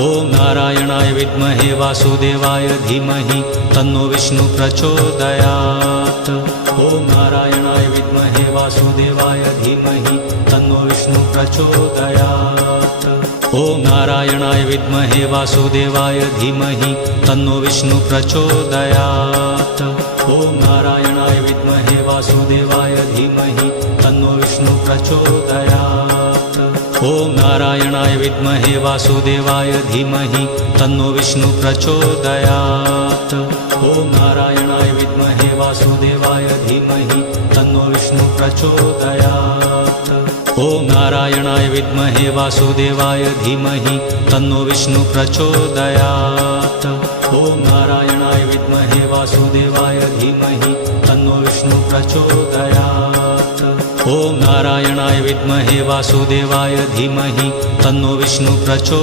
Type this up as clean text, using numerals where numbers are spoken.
ॐ नारायणाय विद्महे वासुदेवाय धीमहि तन्नो विष्णु प्रचोदयात्। ॐ नारायणाय विद्महे वासुदेवाय धीमहि तन्नो विष्णु प्रचोदयात्। ॐ नारायणाय विद्महे वासुदेवाय धीमहि तन्नो विष्णु प्रचोदयात्। ॐ नारायणाय विद्महे वासुदेवाय धीमहि तन्नो विष्णु प्रचोदयात्। ॐ नारायणाय विद्महे वासुदेवाय धीमहि तन्नो विष्णु प्रचोदयात्। ॐ नारायणाय विद्महे वासुदेवाय धीमहि तन्नो विष्णु प्रचोदयात्। ॐ नारायणाय विद्महे वासुदेवाय धीमहि तन्नो विष्णु प्रचोदयात्। ॐ नारायणाय विद्महे वासुदेवाय धीमहि तन्नो विष्णु प्रचोदयात्। ॐ नारायणाय विद्महे वासुदेवाय धीमहि तन्नो विष्णु प्रचोदयात्।